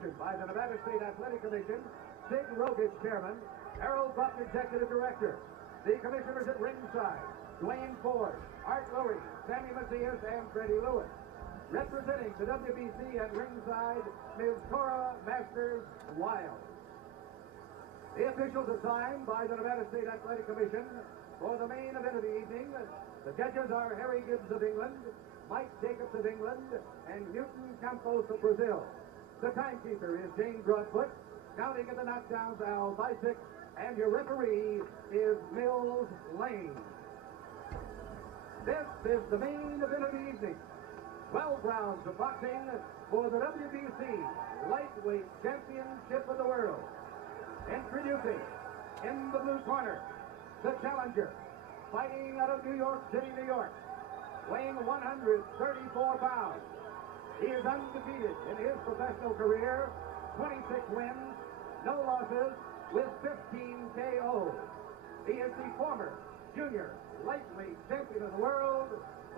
Commission by the Nevada State Athletic Commission, Sig Rogich, Chairman, Harold Buck, Executive Director. The commissioners at ringside, Dwayne Ford, Art Lurie, Sammy Macias, and Freddie Lewis. Representing the WBC at ringside, Ms. Cora Masters Wild. The officials assigned by the Nevada State Athletic Commission for the main event of the evening. The judges are Harry Gibbs of England, Mike Jacobs of England, and Newton Campos of Brazil. The timekeeper is James Broadfoot, counting in the knockdowns Al Bicyk, and your referee is Mills Lane. This is the main event of the evening. 12 rounds of boxing for the WBC Lightweight Championship of the World. Introducing, in the blue corner, the challenger, fighting out of New York City, New York, weighing 134 pounds. He is undefeated in his professional career, 26 wins, no losses, with 15 KOs. He is the former junior lightweight champion of the world.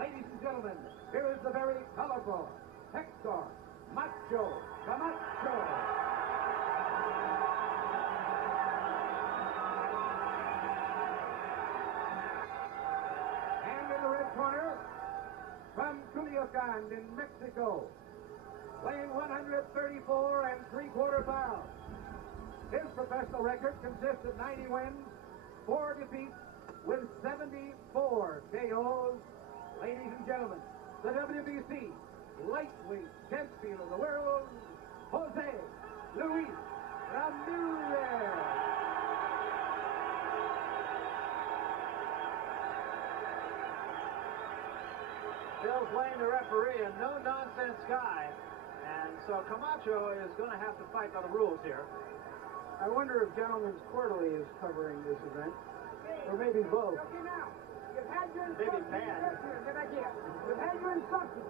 Ladies and gentlemen, here is the very colorful Hector Macho Camacho. And in the red corner, from Culiacan in Mexico, weighing 134 3/4 pounds. His professional record consists of 90 wins, 4 defeats, with 74 KOs. Ladies and gentlemen, the WBC lightweight champion of the world, Jose Luis Ramirez. Bill's Lane, the referee, a no-nonsense guy. And so Camacho is going to have to fight by the rules here. I wonder if Gentleman's Quarterly is covering this event, or maybe both. Okay, now, you've had your Maybe instructions. bad. You've had your instructions.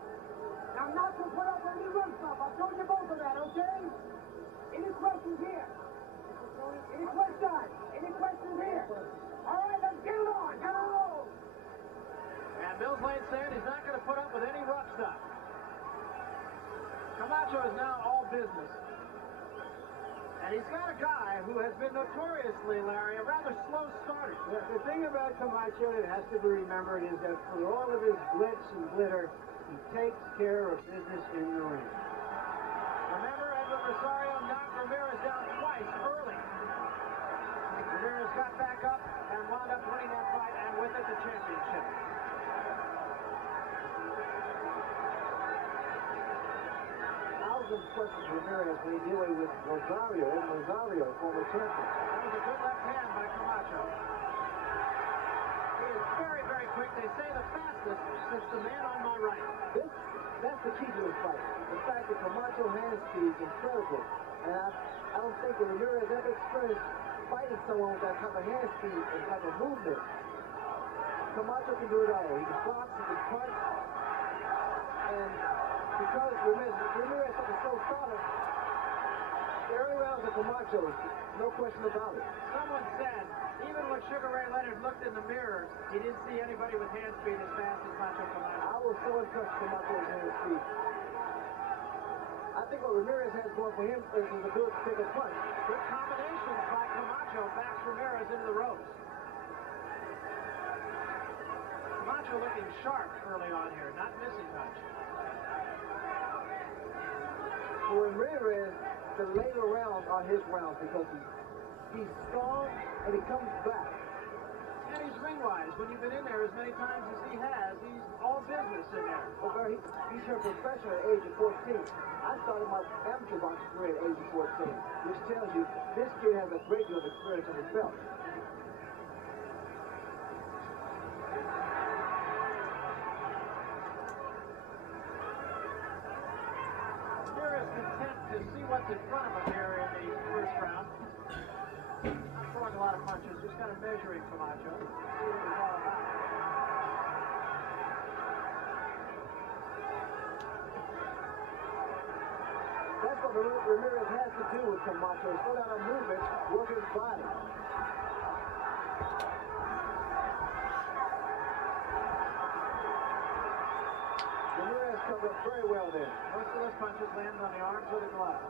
Now, not to put up any run stuff. I told you both of that, okay? Any questions here? Any questions? Any questions here? All right, let's get it on. Get it on. And Bill's Lane saying he's not going to put up with any rough stuff. Camacho is now all business. And he's got a guy who has been notoriously, Larry, a rather slow starter. The thing about Camacho that has to be remembered is that for all of his glitz and glitter, he takes care of business in the ring. Remember, Edwin Rosario knocked Ramirez down twice early. Ramirez got back up and wound up winning that fight, and with it, the championship. Questions Ramirez when he dealing with Rosario, former champion. That was a good left hand by Camacho. He is very, very quick. They say the fastest since the man on my right. That's the key to this fight. The fact that Camacho hand speed is incredible. And I don't think that Ramirez ever experienced fighting someone with that type of hand speed and type of movement. Camacho can do it all. He can box, he can punch, and because Ramirez is such a slow starter, the early rounds of Camacho, no question about it. Someone said, even when Sugar Ray Leonard looked in the mirror, he didn't see anybody with hand speed as fast as Macho Camacho. I was so impressed with Camacho's hand speed. I think what Ramirez has going for him is the ability to take a punch. Good combinations by Camacho backs Ramirez into the ropes. Camacho looking sharp early on here, not missing much. For Ramirez, the later rounds are his rounds because he's strong and he comes back. And he's ring-wise. When you've been in there as many times as he has, he's all business in there. Okay, he's turned professional at the age of 14. I started my amateur boxing career at the age of 14, which tells you this kid has a great deal of experience on his belt. To see what's in front of him here in the first round. Not throwing a lot of punches, just kind of measuring Camacho. See what he's all about. That's what Ramirez has to do with Camacho. Slow down on movement, work his body. Ramirez comes up very well there. Most of those punches land on the arms or the glove.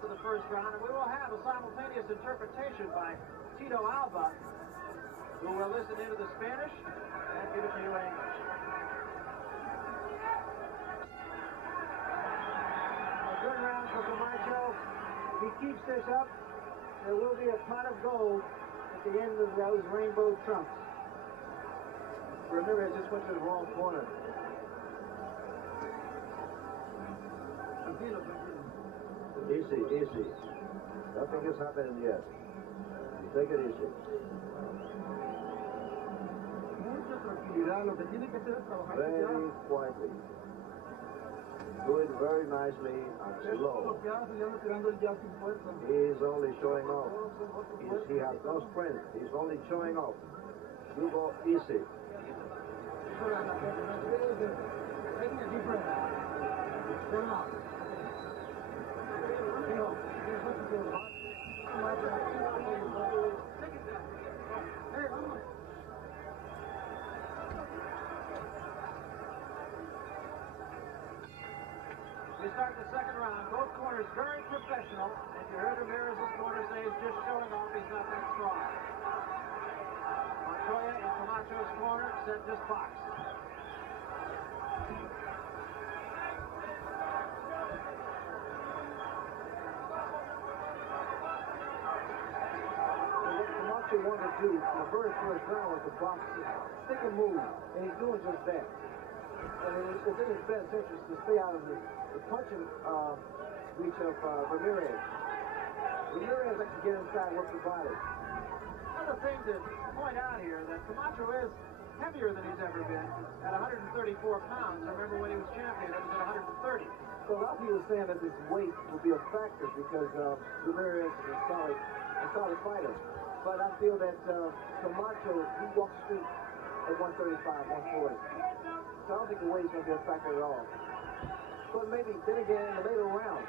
for the first round, and we will have a simultaneous interpretation by Tito Alba, who will listen into the Spanish and give it to you in English. A good round for Camacho. If he keeps this up, there will be a pot of gold at the end of those rainbow trunks. Ramirez just went to the wrong corner. Easy, easy. Nothing is happening yet. You take it easy. Very quietly. Do it very nicely and slow. He is only showing off. He has no strength. He's only showing off. You go easy. Taking a deep breath. Turn off. Here's what you do. Hey, vamos. We start the second round. Both corners very professional. And you heard Ramirez's corner say he's just showing off. He's not that strong. Montoya in Camacho's corner said just box. What Camacho wanted to do in the very first round was to box, stick and move, and he's doing just that. And it's in his best interest to stay out of the punching reach of Ramirez. Ramirez likes to get inside and work the body. Another thing to point out here that Camacho is heavier than he's ever been at 134 pounds. I remember when he was champion, it was at 130. So a lot of people are saying that this weight will be a factor because Ramirez is a solid fighter. But I feel that Camacho, he walks straight at 135, 140. So I don't think the weight's going to be a factor at all. But maybe, then again, in the later rounds.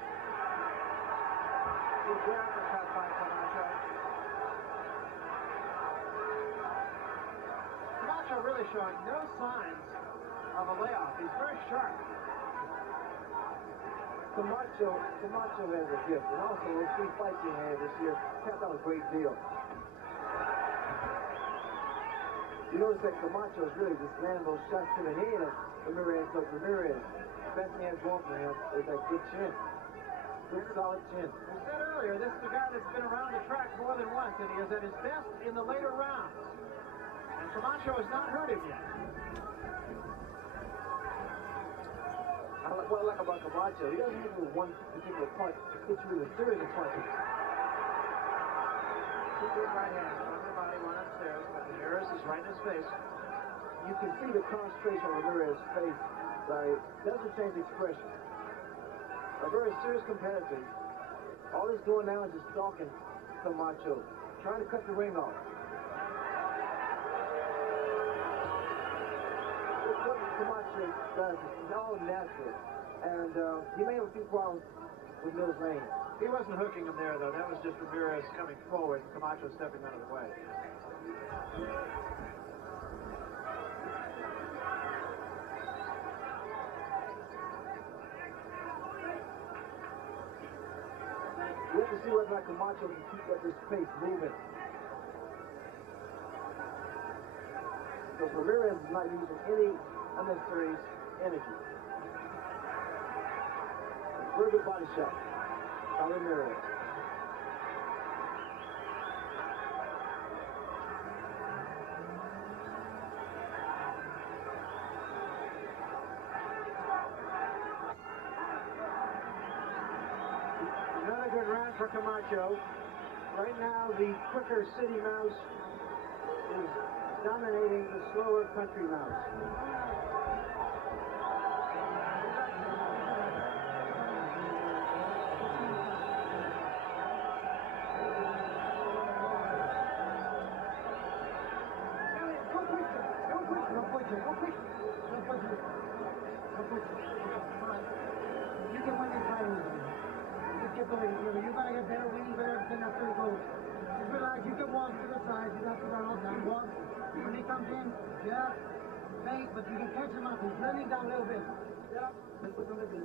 Good uppercut by Camacho. Camacho really showing no signs of a layoff. He's very sharp. Camacho has a gift, and also those 3 fights he had this year tapped out a great deal. You notice that Camacho is really just landing those shots to the head of Ramirez, but Ramirez, the best thing he has going for him is that good chin. Good solid chin. We said earlier, this is a guy that's been around the track more than once, and he is at his best in the later rounds. And Camacho has not hurt him yet. What I like about Camacho, he doesn't hit with one particular punch. He hits you with a series of punches. Two good right hands, one on the body, one upstairs, but Ramirez is right in his face. You can see the concentration on Ramirez's face. Like, doesn't change expression. A very serious competitor. All he's doing now is just stalking Camacho, trying to cut the ring off. What Camacho does is all natural. And he may have a few problems with Mills Lane. He wasn't hooking him there, though. That was just Ramirez coming forward, Camacho stepping out of the way. We have to see whether or not Camacho can keep up this pace moving. Because Ramirez is not using any unnecessary energy. Very good body shot by Ramirez. Another good round for Camacho. Right now, the quicker city mouse is dominating the slower country mouse. You can win this fight easily. Just get going. You gotta get better, winning better than after it goes. Just relax. You can walk to the side. You have to run all down. Walk. When he comes in, get up, fake, but you can catch him up. He's running down a little bit. Get up. Let's put him in the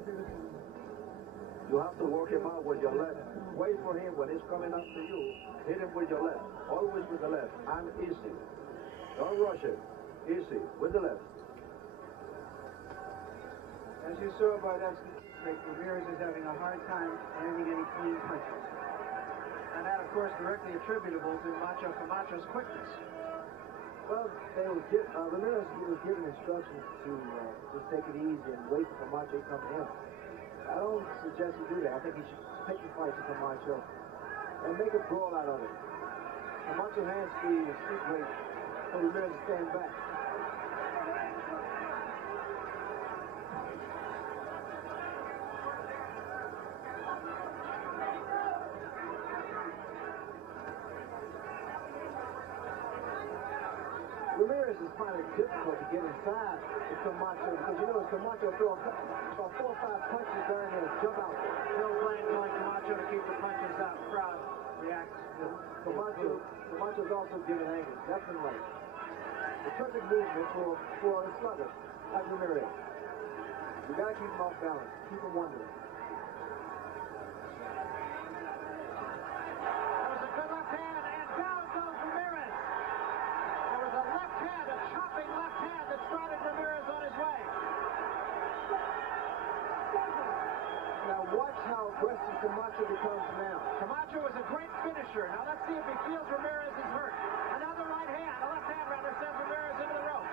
You You have to work him out with your left. Wait for him when he's coming up to you. Hit him with your left. Always with the left. And easy. Don't rush it. Easy. With the left. As you saw by that statistic, Ramirez is having a hard time landing any clean punches. And that, of course, directly attributable to Macho Camacho's quickness. Well, Ramirez was given instructions to just take it easy and wait for Camacho to come to him. I don't suggest he do that. I think he should pick the fight to Camacho and make a brawl out of it. Camacho hand speed is too great for Ramirez to stand back. Ramirez is finding it difficult to get inside to Camacho because you know Camacho throw about 4 or 5 punches during there and jump out. No blame telling Camacho to keep the punches out. Crowd reacts to Camacho's also giving angles, left and right. The perfect movement for a slugger like Ramirez. You gotta keep him off balance, keep him wondering. That was a good left hand, and down goes Ramirez. There was a left hand, a chopping left hand that started Ramirez on his way. Now watch how aggressive Camacho becomes now. Camacho is a great finisher. Now let's see if he feels Ramirez is hurt. Another right hand, a left hand rather, sends Ramirez into the ropes.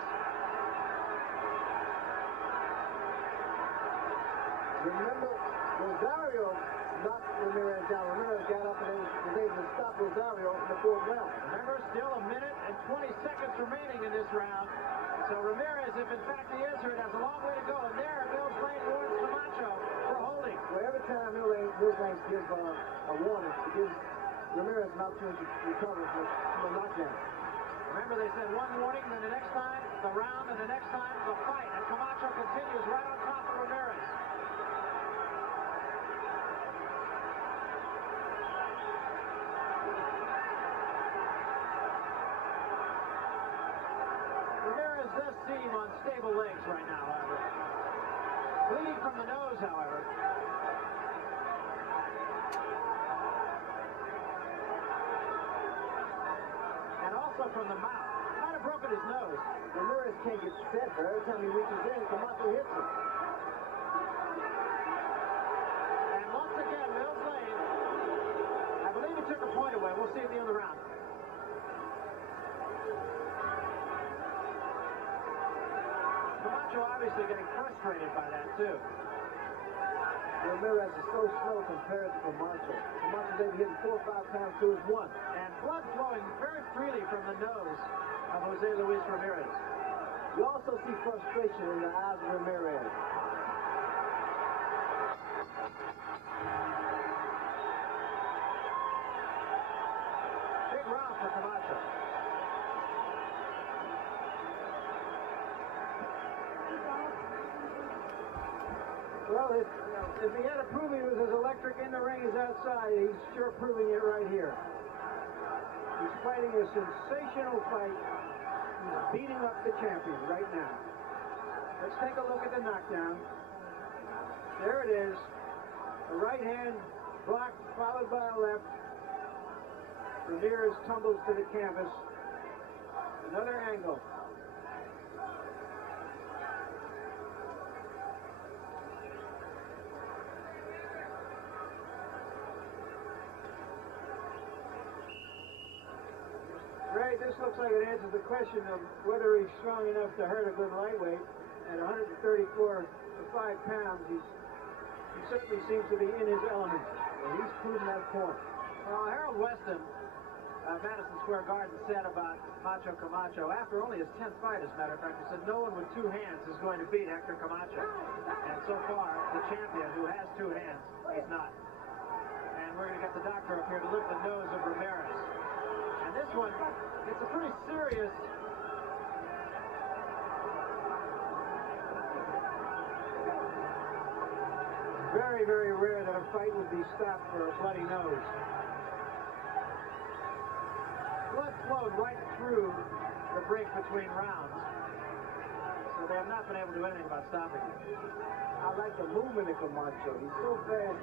Remember, Rosario knocked Ramirez down. Ramirez got up and was able to stop Rosario in the 4th round. Remember, still a minute and 20 seconds remaining in this round. So Ramirez, if in fact he is hurt, has a long way to go. And there, Mills Lane warns Camacho for holding. Well, every time Mills Lane gives a warning, it gives Ramirez an opportunity to recover from a knockdown. Remember, they said one warning, then the next time, the round, and the next time, the fight. And Camacho continues right on top of Ramirez. Ramirez does seem on stable legs right now, however. Bleeding from the nose, however. And also from the mouth. Might have broken his nose. Ramirez can't get set there. Every time he reaches in, Camacho hits him. And once again, Mills Lane, I believe he took a point away. We'll see at the end of the round. Camacho obviously getting frustrated by that, too. Ramirez is so slow compared to Camacho. Camacho's able to hit him 4 or 5 times to his 1. And blood flowing very freely from the nose of Jose Luis Ramirez. You also see frustration in the eyes of Ramirez. Big round for Camacho. Well, if he had to prove he was as electric in the ring as outside, he's sure proving it right here. He's fighting a sensational fight. He's beating up the champion right now. Let's take a look at the knockdown. There it is. A right hand blocked, followed by a left. Ramirez tumbles to the canvas. Another angle. Ray, this looks like it answers the question of whether he's strong enough to hurt a good lightweight. At 134 to 5 pounds, he certainly seems to be in his element. And he's proven that point. Well, Harold Weston, Madison Square Garden, said about Macho Camacho, after only his 10th fight, as a matter of fact, he said no one with 2 hands is going to beat Hector Camacho. And so far, the champion who has 2 hands is not. And we're going to get the doctor up here to lift the nose of Ramirez. And this one, it's a pretty serious... Very, very rare that a fight would be stopped for a bloody nose. Blood flowed right through the break between rounds. So but they have not been able to do anything about stopping him. I like the movement of Camacho. He's so fast.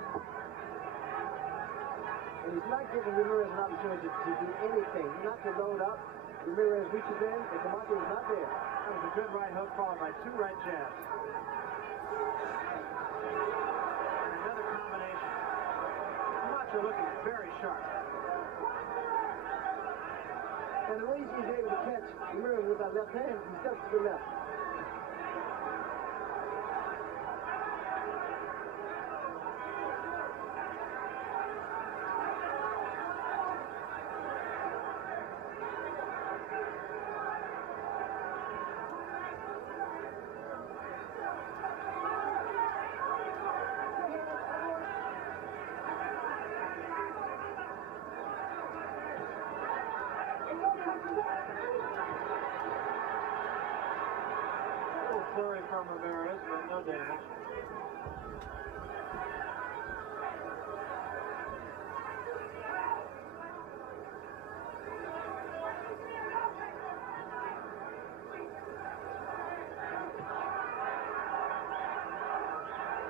And he's not giving Ramirez an opportunity to do anything. Not to load up. Ramirez reaches in, and Camacho is not there. That was a good right hook followed by 2 right jabs. And another combination. Camacho looking very sharp. And the reason he's able to catch Ramirez with that left hand, he steps to the left. Flurry from Ramirez, but no damage.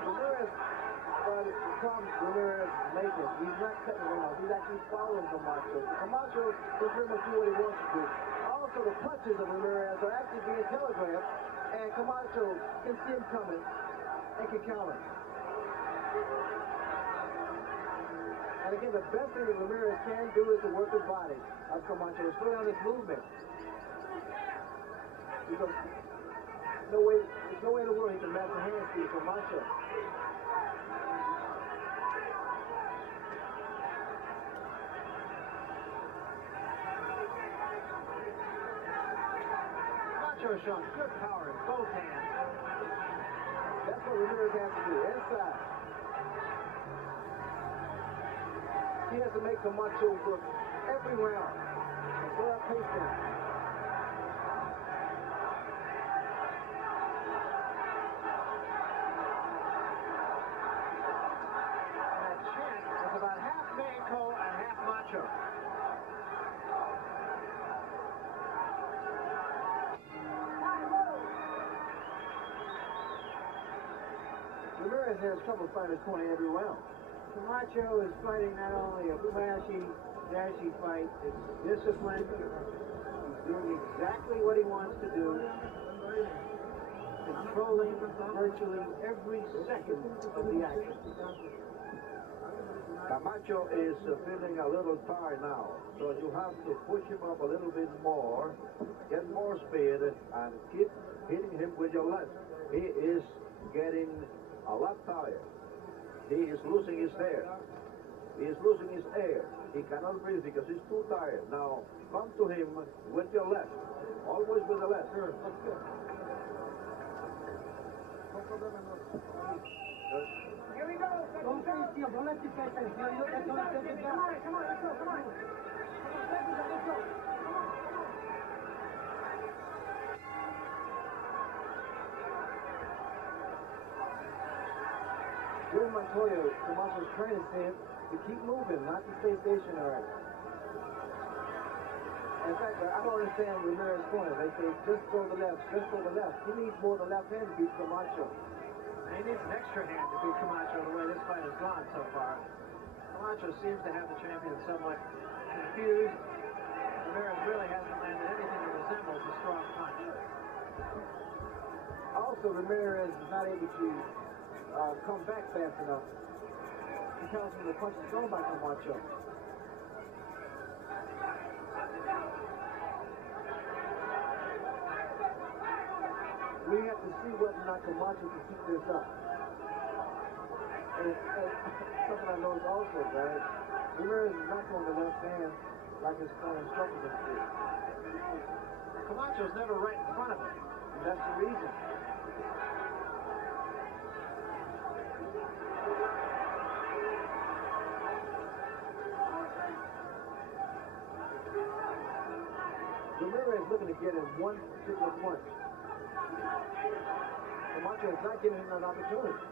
Ramirez, the problem Ramirez is making, he's not cutting him off. He's actually following Camacho. Camacho will pretty much do what he wants to do. Also, the punches of Ramirez are actually being telegraphed, and Camacho can see him coming and can counter. And again, the best thing that Ramirez can do is to work the body of Camacho, slow down his movement. Because there's no way in the world he can match the hand speed of Camacho. Macho has shown good power in both hands. That's what Ramirez has to do, inside. He has to make Camacho work every round. And throw that pace down. And that chin is about half Mexico and half Macho. Ramirez has trouble finding his corner every round. Camacho is fighting not only a flashy, dashy fight, it's disciplined. He's doing exactly what he wants to do, controlling virtually every second of the action. Camacho is feeling a little tired now, so you have to push him up a little bit more, get more speed, and keep hitting him with your left. He is getting a lot tired. He is losing his air. He is losing his air. He cannot breathe because he's too tired. Now, come to him with your left. Always with the left. Here we go. Don't face you, don't let you face it. Come on, let's go. Come on. Let's go. During Montoya, Camacho's training said to keep moving, not to stay stationary. In fact, I don't understand Ramirez's corner. They say, just go to the left, just go to the left. He needs more than left hand to beat Camacho. He needs an extra hand to beat Camacho the way this fight has gone so far. Camacho seems to have the champion somewhat confused. Ramirez really hasn't landed anything that resembles a strong punch. Also, Ramirez is not able to come back fast enough because of the punches thrown by Camacho. We have to see whether or not Camacho can keep this up. And something I noticed also, guys, Ramirez is not throwing the left hand like his corner instructed him to. Camacho's never right in front of him. And that's the reason. Ramirez is looking to get in one particular punch. Camacho is not giving him an opportunity.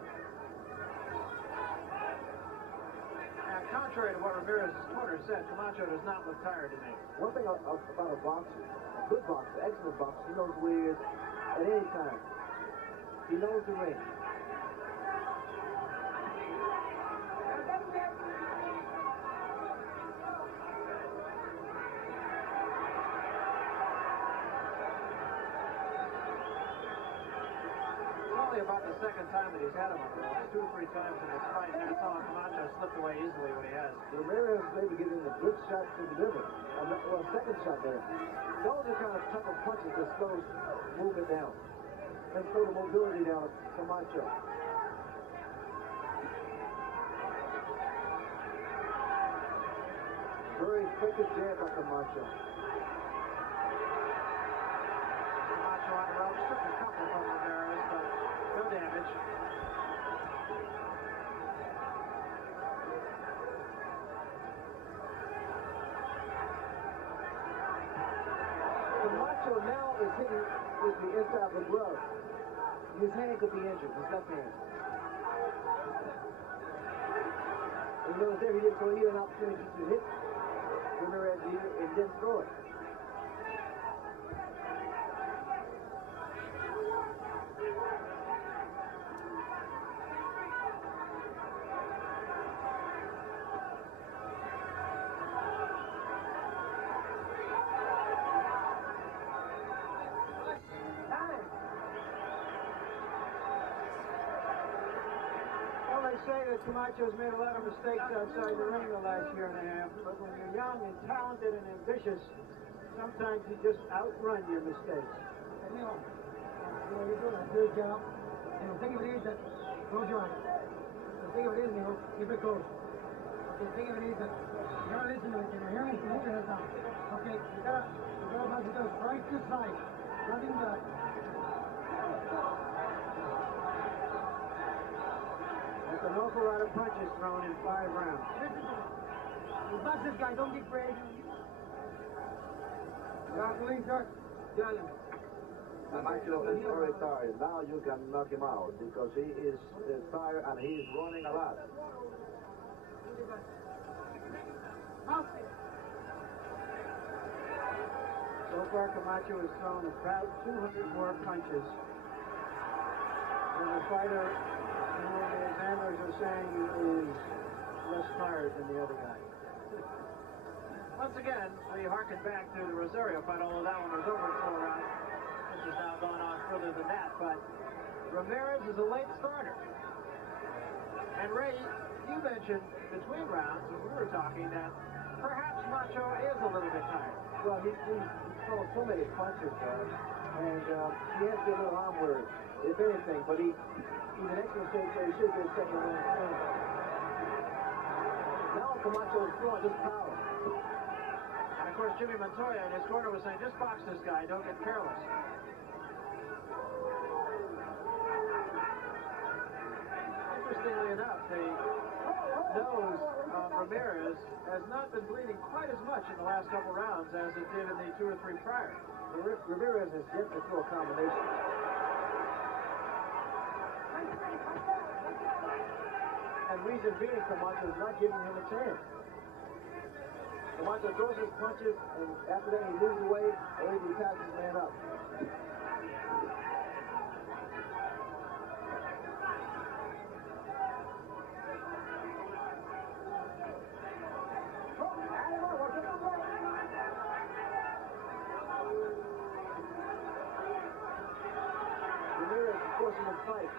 Now, contrary to what Ramirez's corner said, Camacho does not look tired to me. One thing about a boxer, a good boxer, excellent boxer, he knows where he is at any time. He knows the ring. About the second time that he's had him on the ropes, 2 or 3 times in this fight, and that's how Camacho slipped away easily when he has. Ramirez maybe giving a good shot to deliver. Well, second shot there. Those are kind of type of punches that slows movement down and slow the mobility down of Camacho. Very effective jab by Camacho. Camacho on the ropes, took a couple from Ramirez, but no damage. Camacho now is hitting with the inside of the glove. His hand could be injured, his left hand. And you notice there he didn't throw either an opportunity to hit Ramirez either and didn't throw it. Say that Camacho's made a lot of mistakes outside the ring the last year and a half, but when you're young and talented and ambitious, sometimes you just outrun your mistakes. You're doing a good job. And the thing of it is that, close your eyes. The thing of it is, Neil, keep it closed. The thing of it is that, you gotta listen to it. You're hearing me, keep your head down. Okay, you gotta bounce it right to side. Nothing but. That's an awful lot of punches thrown in 5 rounds. Listen to me. You box this guy, don't be afraid. Macho is very tired. Now you can knock him out because he is tired and he is running a lot. So far, Camacho has thrown about 200 more punches than the fighter who the examiners are saying is less tired than the other guy. Once again, we harken back to the Rosario fight, although that one was over in 4 rounds. This has now gone on further than that, but Ramirez is a late starter. And Ray, you mentioned between rounds when we were talking that perhaps Macho is a little bit tired. Well, he's thrown so many punches, and he has been a little arm weary, if anything, but he's an excellent shape, so he should get a second round. Now Camacho is throwing just power. And of course, Jimmy Montoya in his corner was saying, just box this guy, don't get careless. Interestingly enough, the nose of Ramirez has not been bleeding quite as much in the last couple rounds as it did in the 2 or 3 prior. Ramirez has yet to throw a combination. And reason being, Camacho is not giving him a chance. Camacho throws his punches, and after that he moves away, or he ties his man up. Ramirez is forcing him to fight,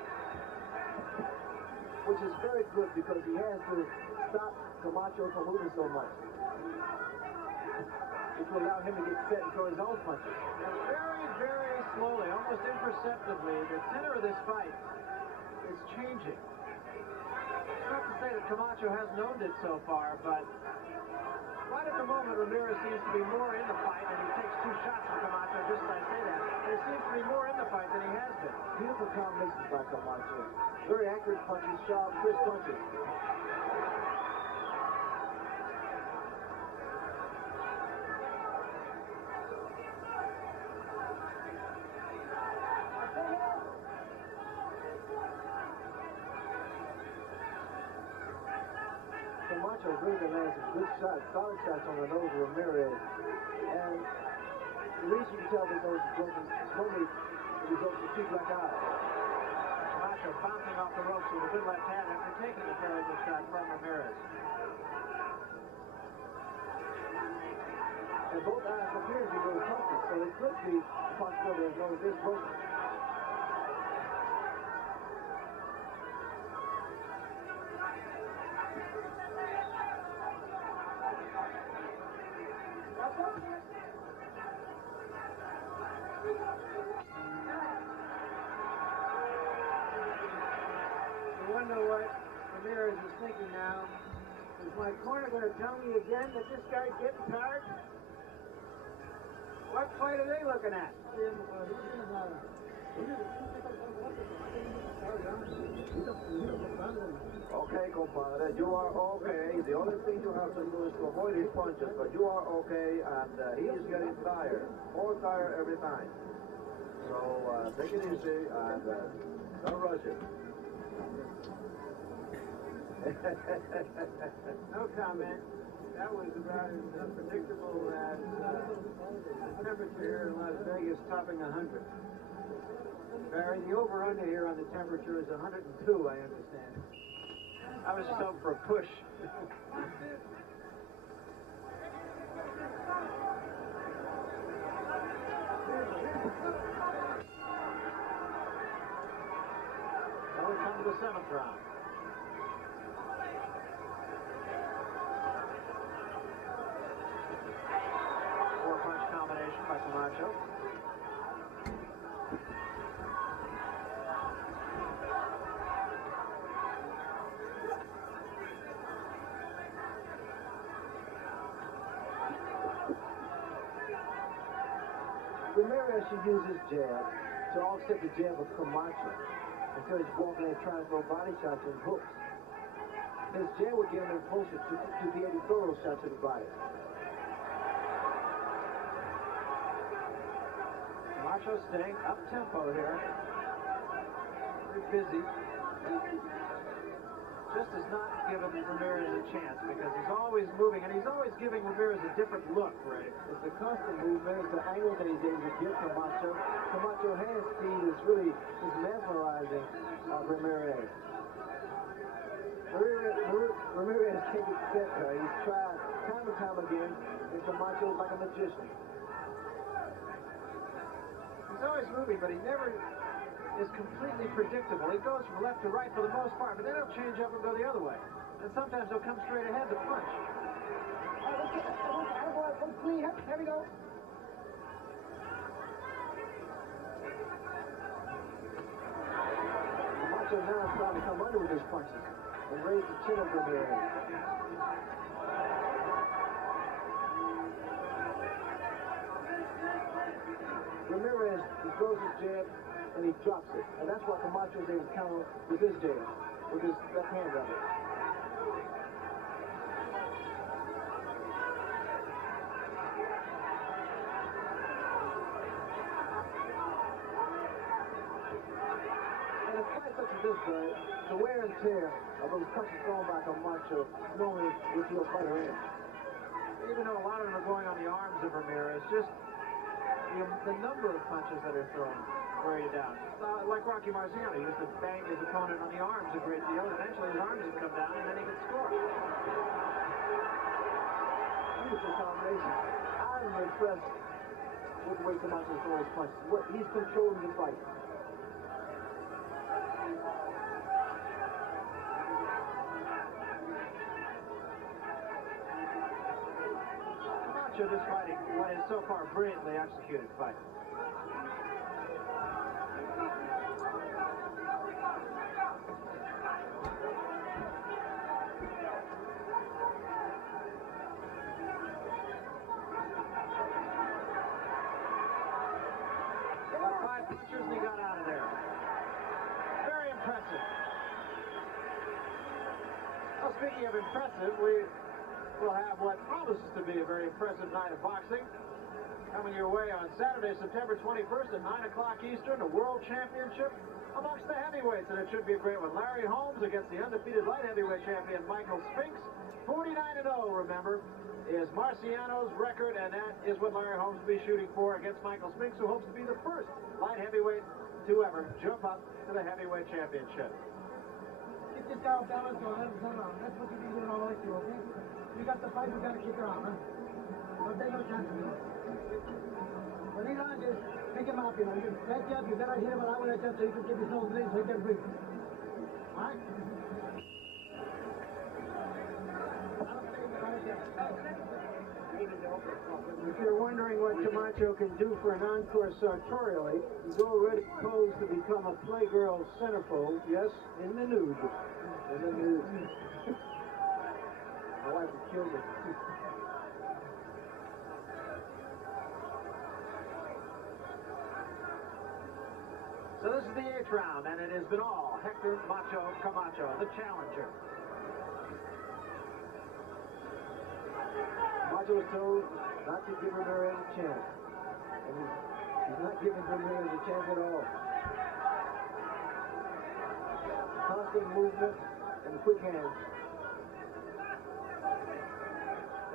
which is very good because he has to stop Camacho from moving so much. Which will allow him to get set and throw his own punches. And very, very slowly, almost imperceptibly, the tenor of this fight is changing. It's not to say that Camacho hasn't owned it so far, but right at the moment, Ramirez seems to be more in the fight, and he takes 2 shots from Camacho, just as I say that. But he seems to be more in the fight than he has been. Beautiful combinations by Camacho. Very accurate punches, sharp, crisp punches. Camacho really lands some good shots, solid shots on the nose of Ramirez. And the reason you can tell the nose is broken slowly, it results in 2 black eyes. Camacho bouncing off the ropes with a good left hand after taking a fairly good shot from Ramirez. And both eyes appear to be really comfy, so it could be a possibility of no this broken. I wonder what Ramirez is thinking now. Is my corner going to tell me again that this guy's getting tired? What fight are they looking at? Okay, compadre, you are okay. The only thing you have to do is to avoid his punches, but you are okay, and he is getting tired. More tired every time. So take it easy and don't rush it. No comment. That was about as predictable as the temperature here in Las Vegas topping 100. Barry, the over-under here on the temperature is 102, I understand. I was just hoping for a push. Now we come to the 7th round. Four-punch combination by Camacho. Ramirez should use his jab to offset the jab of Camacho until he's walking and trying to throw body shots and hooks. His jab would get him closer to be able to throw those shots to the body. Macho staying up tempo here. Very busy. Just has not given Ramirez a chance because he's always moving and he's always giving Ramirez a different look, Ray. It's the constant movement, it's the angles that he's able to get Camacho. Camacho hand speed is really mesmerizing Ramirez. Ramirez takes a step there. He's tried time and time again, and Camacho is like a magician. He's always moving, but he never is completely predictable. He goes from left to right for the most part, but then he'll change up and go the other way. And sometimes he'll come straight ahead to punch. Let's clean up. There we go. Macho now is trying to come under with his punches and raise the chin of Ramirez. Ramirez, he throws his jab and he drops it. And that's why Camacho is able to counter with his jab, with his left hand on it. And in fights such as this, Barry, the wear and tear of those punches thrown by Camacho normally would do a fighter in. Even though a lot of them are going on the arms of Ramirez, just the number of punches that are thrown wear you down. Like Rocky Marciano, he used to bang his opponent on the arms a great deal. Eventually his arms would come down and then he could score. Beautiful combination. I'm impressed with the way Camacho throws his punches. He's controlling the fight. Camacho just fighting what is so far brilliantly executed fight. And he got out of there. Very impressive. Well, speaking of impressive, we will have what promises to be a very impressive night of boxing. Coming your way on Saturday, September 21st at 9 o'clock Eastern, a World Championship amongst the heavyweights, and it should be a great one. Larry Holmes against the undefeated light heavyweight champion Michael Spinks. 49-0, remember, is Marciano's record, and that is what Larry Holmes will be shooting for against Michael Spinks, who hopes to be the first light heavyweight to ever jump up to the heavyweight championship. Keep this guy off balance, don't let him turn around. That's what you've been doing all the way through, okay? We got the fight, we got to kick around, huh? Don't take no chances, huh? When he launches, pick him up, you know. You set you up, you got to hit him around with that jump so you can keep his nose bleeding so he can breathe. All right? If you're wondering what Camacho can do for an encore sartorially, he's already posed to become a Playgirl centerfold, yes, in the nude. In the nude. My wife would kill me. So this is the 8th round, and it has been all Hector Macho Camacho, the challenger. Macho was told not to give Ramirez a chance. And he's not giving Ramirez a chance at all. Constant movement and quick hands.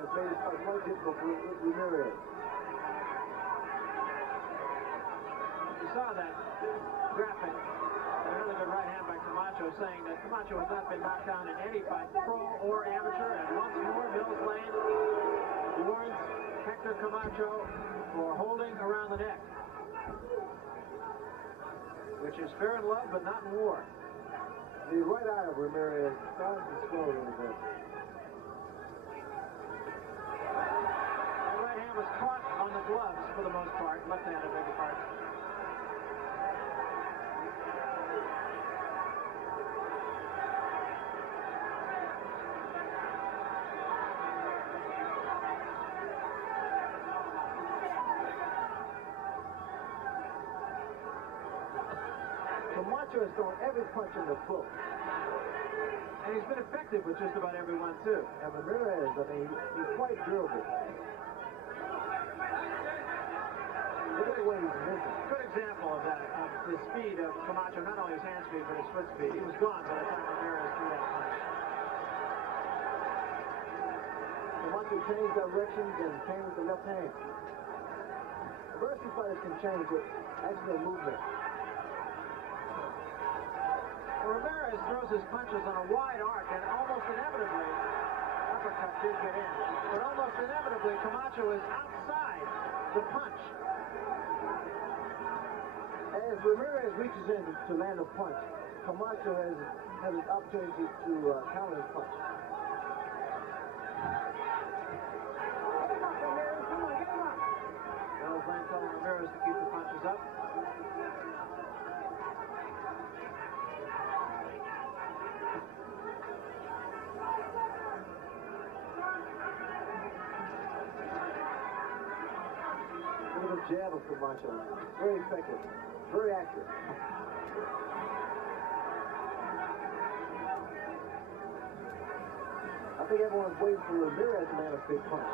Has made it more difficult for Ramirez. You saw that graphic. A really good right hand by Camacho saying that Camacho has not been knocked down in any fight, pro or amateur. And once more, Mills Lane warns Hector Camacho for holding around the neck, which is fair in love but not in war. The right eye of Ramirez starts to slow a little bit. The right hand was caught on the gloves for the most part. Left hand, I beg your pardon. Camacho has thrown every punch in the book. And he's been effective with just about everyone, too. And Ramirez, I mean, he's quite durable. Look at the way he's missing. Good example of that, of the speed of Camacho, not only his hand speed, but his foot speed. He was gone by the time Ramirez threw that punch. Camacho changed directions and came with the left hand. Adversity fighters can change it. Actually, movement. Ramirez throws his punches on a wide arc, and almost inevitably, uppercut did get in, but almost inevitably, Camacho is outside the punch. As Ramirez reaches in to land a punch, Camacho has an opportunity to counter his punch. Mills Lane telling Ramirez to keep the punches up. Look at the jab of Camacho. Very effective. Very accurate. I think everyone's waiting for Ramirez to land a big punch.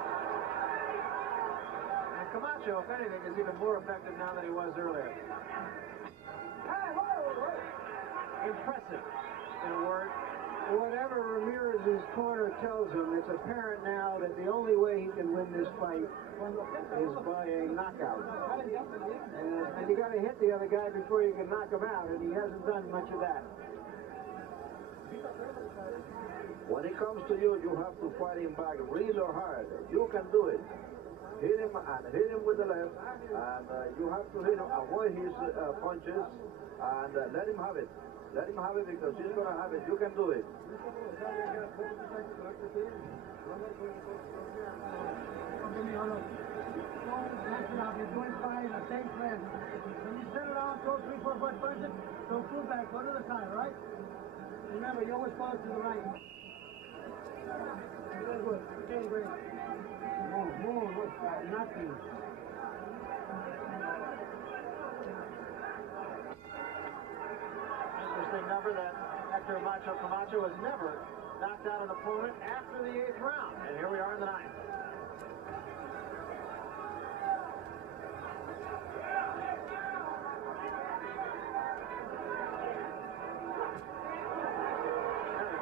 And Camacho, if anything, is even more effective now than he was earlier. Impressive, in a word. Whatever Ramirez's corner tells him, it's apparent now that the only way he can win this fight is by a knockout. And you got to hit the other guy before you can knock him out, and he hasn't done much of that. When it comes to you, you have to fight him back real hard. You can do it. Hit him and hit him with the left, and you have to hit him, avoid his punches, and let him have it. Let him have it because he's going to have it. You can do it. You're doing fine, the same plan. When you settle down, throw 3, 4 foot punches, throw full back, go to the side, right? Remember, you always fall to the right. Very good. Okay, great. Move, look, nothing. Interesting number that Hector Macho Camacho has never knocked out an opponent after the 8th round. And here we are in the 9th.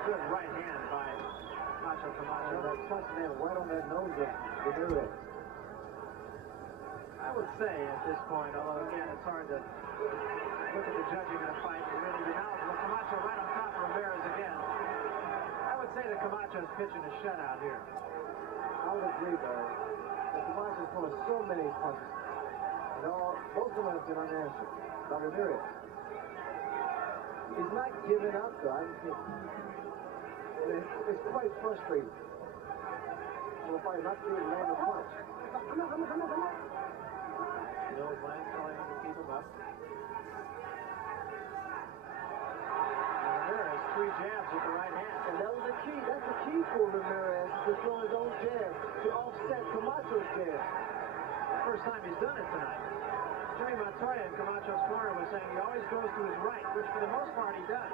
Good right hand by Macho Camacho. That punch man right on that nose of Ramirez. I would say at this point, although again it's hard to Look at the judging of the fight. They're really be knowledgeable. Camacho right on top of Ramirez again. I would say that Camacho's pitching a shutout here. I would agree, Barry. But Camacho's throwing so many punches. And both of them have been unanswered. By Ramirez. He's not giving up, though. I think it's quite frustrating for the fighter not to be able to land a punch. Mills Lane telling him to keep him up. Ramirez, 3 jabs with the right hand. And that was the key. That's the key for Ramirez, to throw his own jab to offset Camacho's jab. First time he's done it tonight. Jimmy Montoya in Camacho's corner was saying he always goes to his right, which for the most part he does.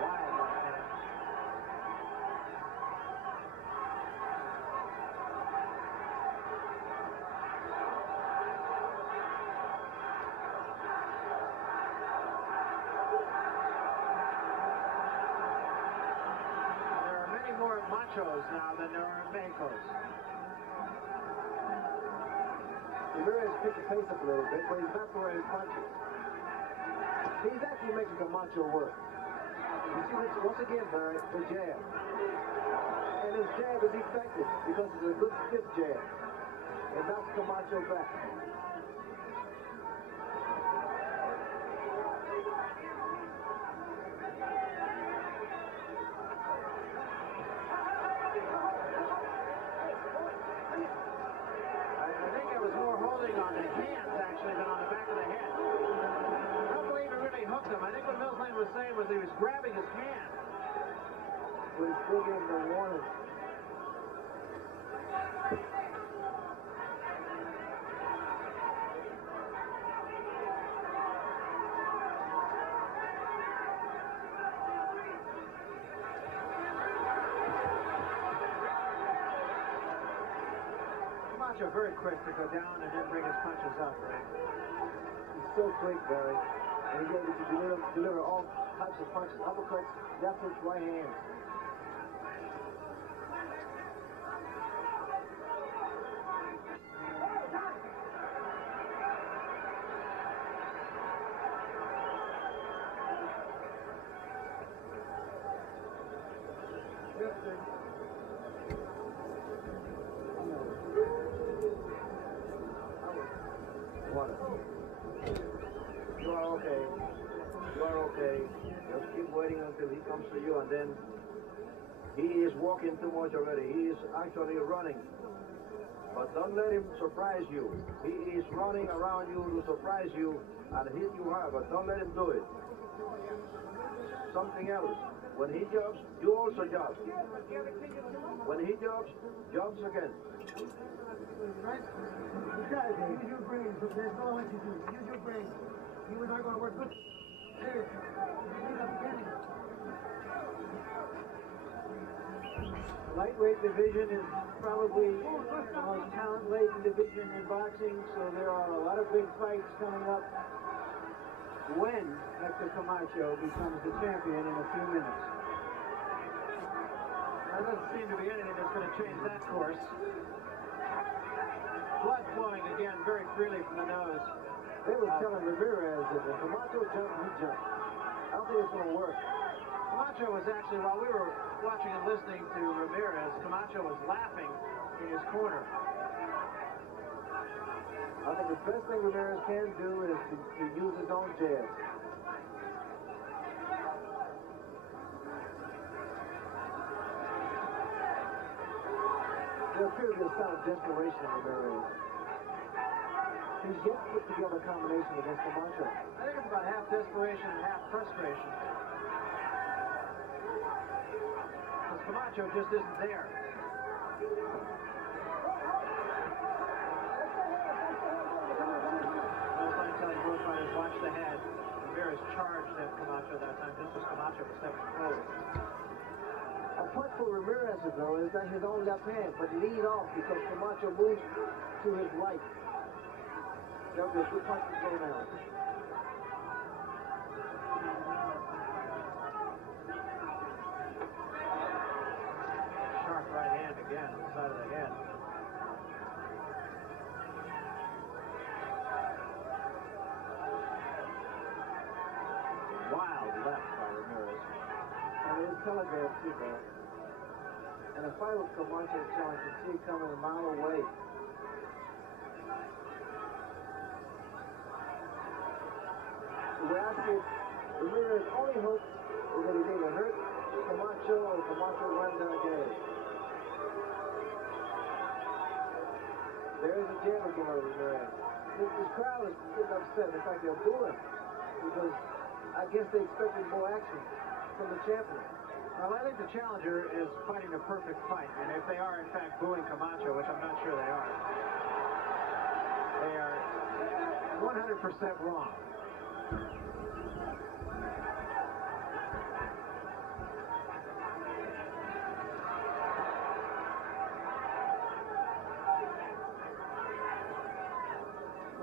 Wild right hand. There are many more Machos now than there are Mechos. Ramirez picked the pace up a little bit, but he's not throwing punches. He's actually making Camacho work. You see this once again, Barry, the jab. And his jab is effective because it's a good stiff jab. It knocks Camacho back. I think it was more holding on the hands actually than on the back of the head. I don't believe he really hooked him. I think what Mills Lane was saying was he was grabbing his hand. But he's still getting the warning. Camacho very quick to go down and then bring his punches up, right? He's so quick, Barry. And he's able to deliver all types of punches. Uppercuts, left hooks, right hands. You are okay. You are okay. Just keep waiting until he comes to you, and then he is walking too much already. He is actually running. But don't let him surprise you. He is running around you to surprise you and hit you hard, but don't let him do it. Something else. When he jumps, you also jump. When he jumps again. Right? You got it. Use your brain. That's all I want you to do. Use your brain. You and I are going to work good. There. In the beginning. Lightweight division is probably the most talent-laden division in boxing, so there are a lot of big fights coming up when Hector Camacho becomes the champion in a few minutes. There doesn't seem to be anything that's going to change that course. Blood flowing again very freely from the nose. They were telling Ramirez that when Camacho jumped, he jumped. I don't think it's going to work. Camacho was actually, while we were watching and listening to Ramirez, Camacho was laughing in his corner. I think the best thing Ramirez can do is to use his own jab. There appears to be a sign of desperation in Ramirez. He's yet to put together a combination against Camacho. I think it's about half desperation and half frustration. Because Camacho just isn't there. Mills Lane telling both fighters, watch the head. Ramirez charged at Camacho that time. This was Camacho stepping forward. A punch for Ramirez, though, is that his own left hand, but lead off because Camacho moves to his right. That was a good punch to go now. Sharp right hand again on the side of the head. telegraph too bad. And a fight with Camacho challenge, you see it coming a mile away. The way I see it, Ramirez only hopes is that he's either hurt Camacho or Camacho runs out of gas. There's a jab again on Ramirez. This crowd is getting upset. In fact, they're booing because I guess they expected more action from the champion. Well, I think the challenger is fighting a perfect fight, and if they are in fact booing Camacho, which I'm not sure they are 100% wrong.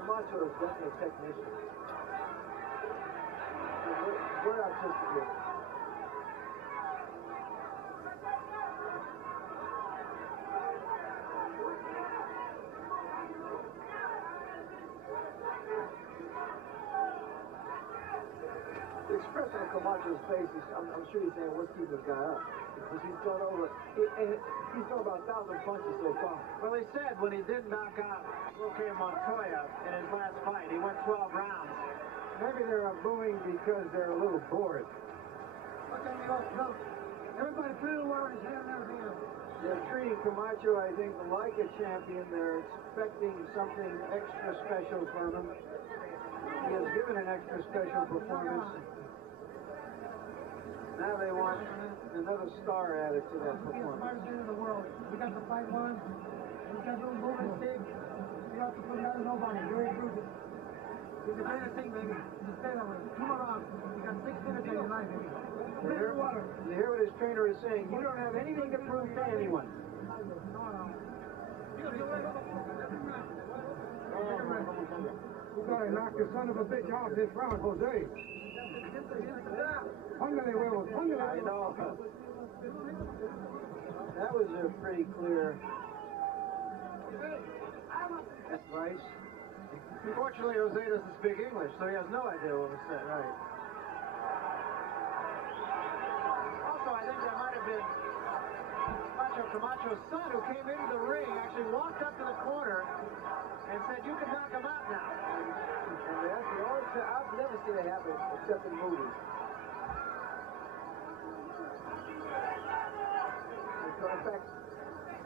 Macho is definitely a technician. Very artistic. The expression of Camacho's face, I'm sure he's saying, what's keeping this guy up? Because he's thrown over, he's thrown about 1,000 punches so far. Well, he said when he did knock out Roque Montoya in his last fight, he went 12 rounds. Maybe they're booing because they're a little bored. Okay, go. Everybody put a little water in his hand and everything else. They're treating Camacho, I think, like a champion. They're expecting something extra special from him. He has given an extra special performance. Now they want another star added to that We're the performance. smartest man in the world. We got the fight won. We got those moving stick. We got to put down nobody. You already proved it. It's the greatest thing, baby. Just stay that way. 2 more rounds. You got 6 minutes of your life, baby. You hear what his trainer is saying? You don't have anything to prove to anyone. We gotta knock the son of a bitch off this round, Jose. Póngale huevos, póngale I huevos. know. That was a pretty clear advice. Unfortunately, Jose doesn't speak English, so he has no idea what was said. Right. Also, I think there might have been Macho Camacho's son who came into the ring, actually walked up to the corner and said, "You can knock him out now." And that's the only time I've never seen it happen except in movies. In fact,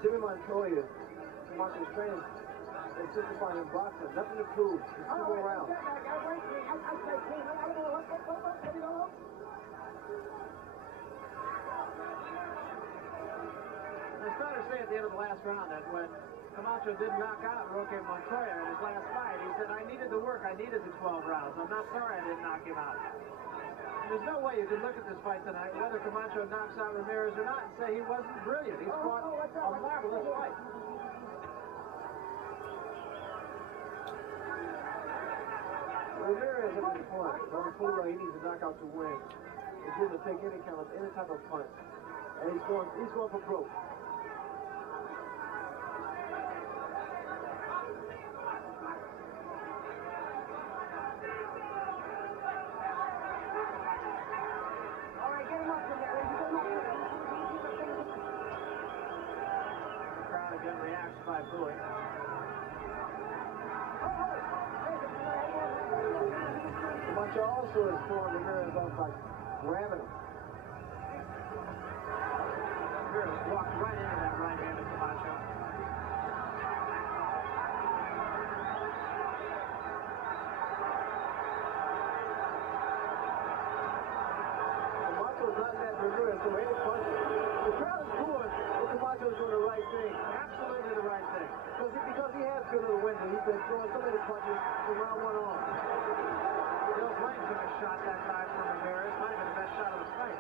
Jimmy Montoya, Camacho's trainer, insisted upon him boxing. Nothing to prove. It's 2 more rounds. I started to say at the end of the last round that when Camacho did knock out Roque Montoya in his last fight, he said, "I needed the work, I needed the 12 rounds. I'm not sorry I didn't knock him out." There's no way you can look at this fight tonight, whether Camacho knocks out Ramirez or not, and say he wasn't brilliant. He's fought a marvelous fight. Ramirez at this point, don't fool around. He needs to knock out to win. He's willing to take any type of punch, and he's going for broke. All right, get him up from there. Get him up there. The crowd again reacts by booing. Macho also has thrown Ramirez off by grabbing him. Ramirez walked right into that right hand of Camacho. Camacho's not letting Ramirez throw any punches. The crowd is booing, but Camacho's doing the right thing. Absolutely the right thing. Because he has good little window. He's been throwing so many punches from round 1 on. Bill Blaine took a shot that time from Ramirez. Might have been the best shot of the fight.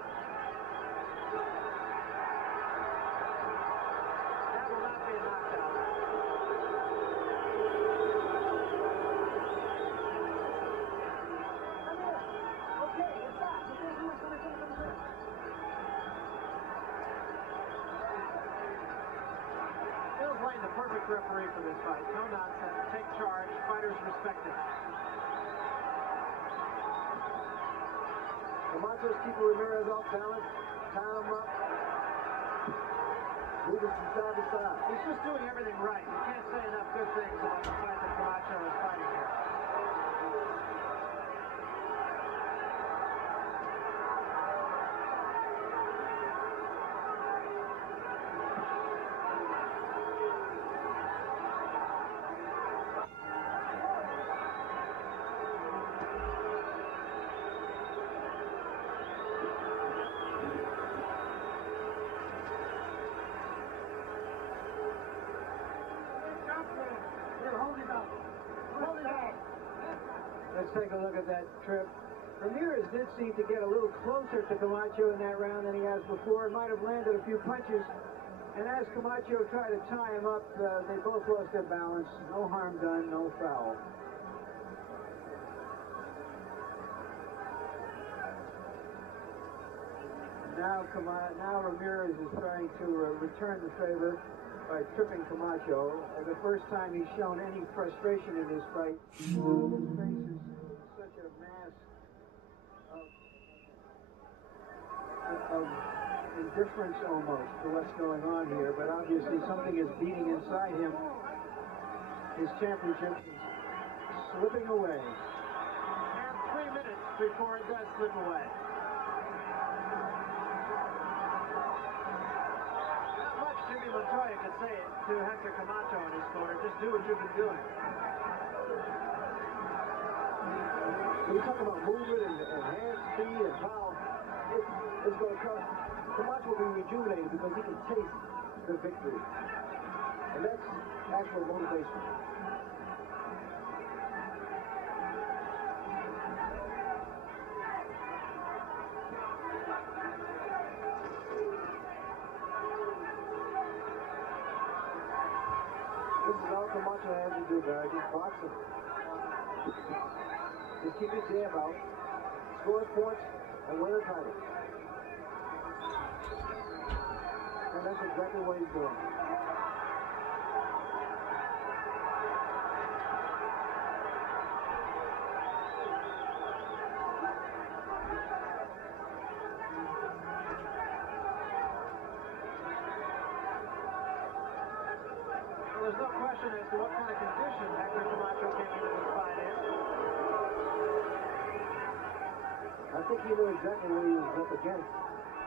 That will not be a knockout. Bill Blaine, the perfect referee for this fight. No nonsense. Take charge. Fighters respect it. Camacho's keeping Ramirez off balance. Tie him up. Moving from side to side. He's just doing everything right. You can't say enough good things about the fight that Camacho is fighting here. Let's take a look at that trip. Ramirez did seem to get a little closer to Camacho in that round than he has before. Might have landed a few punches. And as Camacho tried to tie him up, they both lost their balance. No harm done, no foul. Now Ramirez is trying to return the favor by tripping Camacho. The first time he's shown any frustration in this fight. His face is such a mass of indifference almost to what's going on here, but obviously something is beating inside him. His championship is slipping away. And 3 minutes before it does slip away. Not much Jimmy Montoya could say to Hector Camacho in his corner. Just do what you've been doing. When you talk about movement and hand speed and power, it's going to come. Camacho will be rejuvenated because he can taste the victory. And that's actual motivation. This is all Camacho has to do, guys. Just box him. Just keep his jab out, score points, and win the title. And that's exactly what he's doing. Well, there's no question as to what kind of condition Hector Camacho came into this fight in. I think he knew exactly what he was up against,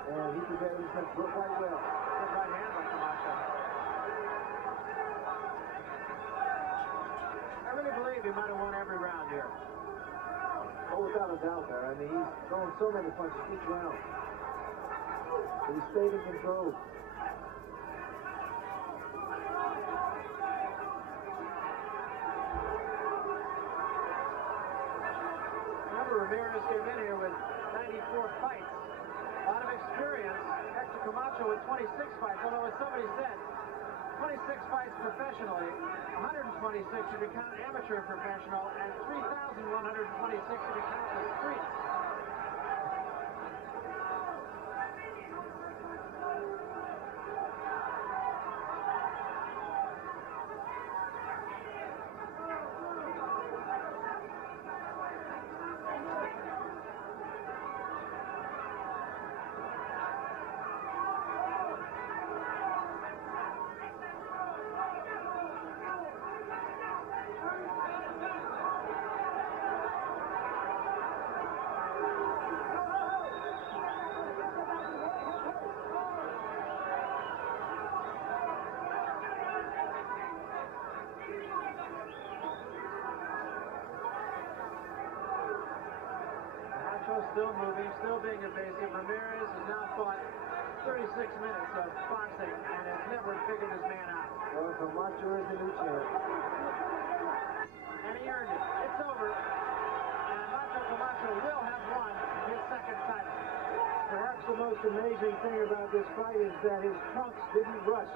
and he prepared himself quite well. Good right hand by Camacho. I really believe he might have won every round here. Oh, without a doubt there. I mean, he's throwing so many punches each round. But he stayed in control. Remember, Ramirez came in here with 94 fights. A lot of experience. Hector Camacho with 26 fights, although as somebody said, 26 fights professionally, 126 if you count amateur and professional, and 3,126 if you count the streets. Still moving, still being evasive. Ramirez has now fought 36 minutes of boxing and has never figured his man out. Well, Camacho is the new champ. And he earned it. It's over. And Macho Camacho will have won his second title. Perhaps the most amazing thing about this fight is that his trunks didn't rust.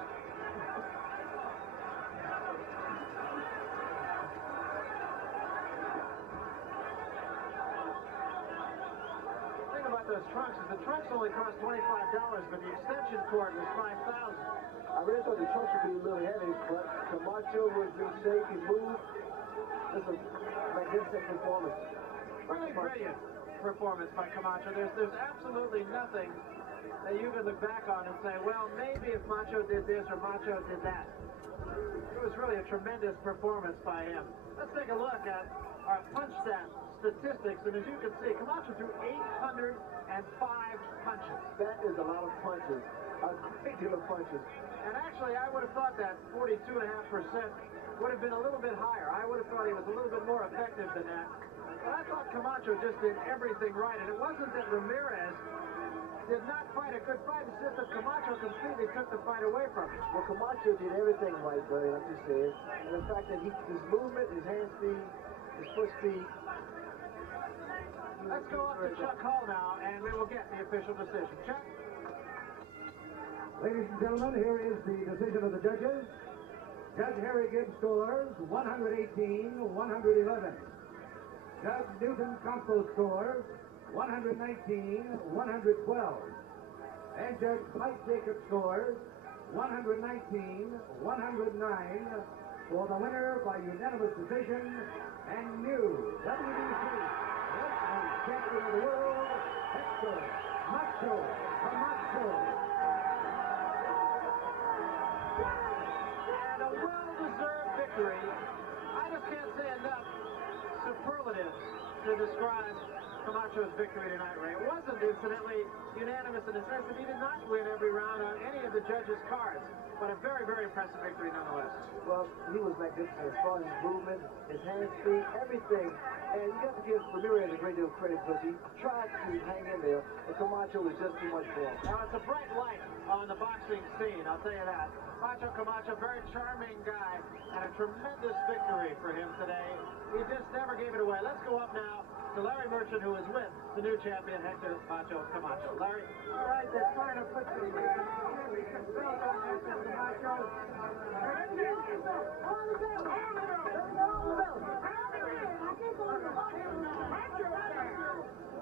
Those trunks, the trunks only cost $25, but the extension cord was $5,000. I really thought the trunks would be a little heavy, but Camacho was in shape. He moved. This is a magnificent performance. Really brilliant. performance by Camacho. There's absolutely nothing that you can look back on and say, well, maybe if Macho did this or Macho did that. It was really a tremendous performance by him. Let's take a look at our punch statistics, and as you can see, Camacho threw 805 punches. That is a lot of punches. A great deal of punches. And actually, I would have thought that 42.5% would have been a little bit higher. I would have thought he was a little bit more effective than that. But I thought Camacho just did everything right. And it wasn't that Ramirez did not fight a good fight. It's just that Camacho completely took the fight away from him. Well, Camacho did everything right, buddy, like you said. And the fact that his movement, his hand speed, his foot speed. Let's go up to Chuck Hull now, and we will get the official decision. Chuck? Ladies and gentlemen, here is the decision of the judges. Judge Harry Gibbs scores 118-111. Judge Newton Campos scores 119-112. And Judge Mike Jacobs scores 119-109 for the winner by unanimous decision and new WBC Wrestling Champion of the World, Hector Macho Camacho. And a well-deserved victory. I just can't say enough superlatives to describe Camacho's victory tonight, Ray. It wasn't, incidentally, unanimous in the sense that he did not win every round on any of the judges' cards, but a very, very impressive victory nonetheless. Well, he was magnificent as far as his movement, his hand speed, everything. And you got to give Ramirez a great deal of credit because he tried to hang in there, and Camacho was just too much for him. Now, it's a bright light on the boxing scene, I'll tell you that. Macho Camacho, very charming guy, and a tremendous victory for him today. He just never gave it away. Let's go up now to Larry Merchant, who is with the new champion, Hector Macho Camacho. Larry? All right, they're trying to put the belt on Hector Camacho.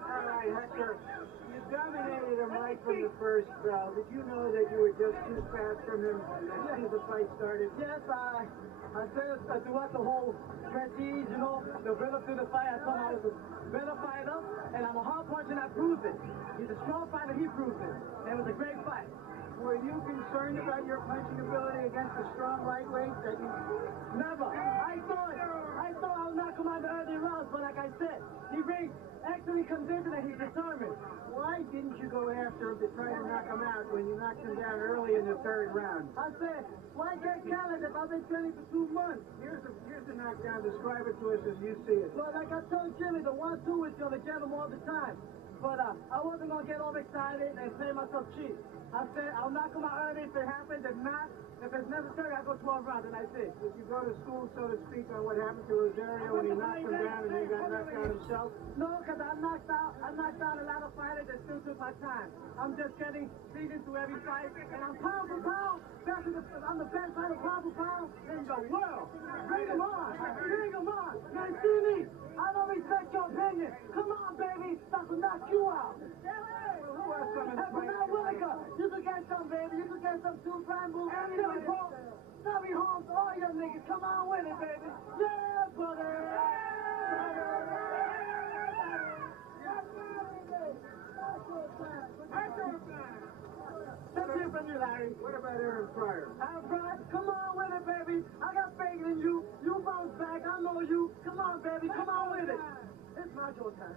All right, Hector, you dominated him right from the first bell. Did you know that you were just too fast from him as soon as the fight started? Yes, I said throughout the whole prestige, you know, the build up to the fight, I thought I was a better fighter, and I'm a hard puncher, and I proved it. He's a strong fighter, he proved it. And it was a great fight. Were you concerned about your punching ability against a strong lightweight? Never. I thought I would knock him out the early rounds, but like I said, he brings excellent convincing that he's determined. Why didn't you go after him to try to knock him out when you knocked him down early in the third round? I said, why get careless if I've been training for 2 months? Here's the knockdown. Describe it to us as you see it. Well, like I told Jimmy, the 1-2 is going to get him all the time. But I wasn't going to get all excited and play myself cheap. I said, I'll knock him out early if it happens. If not, if it's necessary, I'll go 12 rounds, and that's it. Did you go to school, so to speak, on what happened to Rosario when he knocked him down and he got knocked out himself? No, because I knocked out a lot of fighters that still took my time. I'm just getting seasoned through every fight, and I'm pound for pound. I'm the best fighter pound for pound in the world. Bring him on. Bring him on. Man, see me. I don't respect your opinion. Come on, baby. I can knock you out. Who has some in the fight? You can get some, baby. You can get some too, Prime Boo. Tommy Holmes, all your niggas. Come on with it, baby. Yeah, brother. Let's hear from you, Larry. What about Aaron Pryor? Aaron Pryor, come on with it, baby. I got faith in you. You bounce back. I know you. Come on, baby. Come on with it. It's Macho time.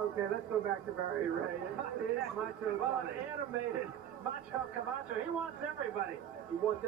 Okay, let's go back to Barry Ray. It's Macho Well, time. an animated Macho Camacho. He wants everybody. He wants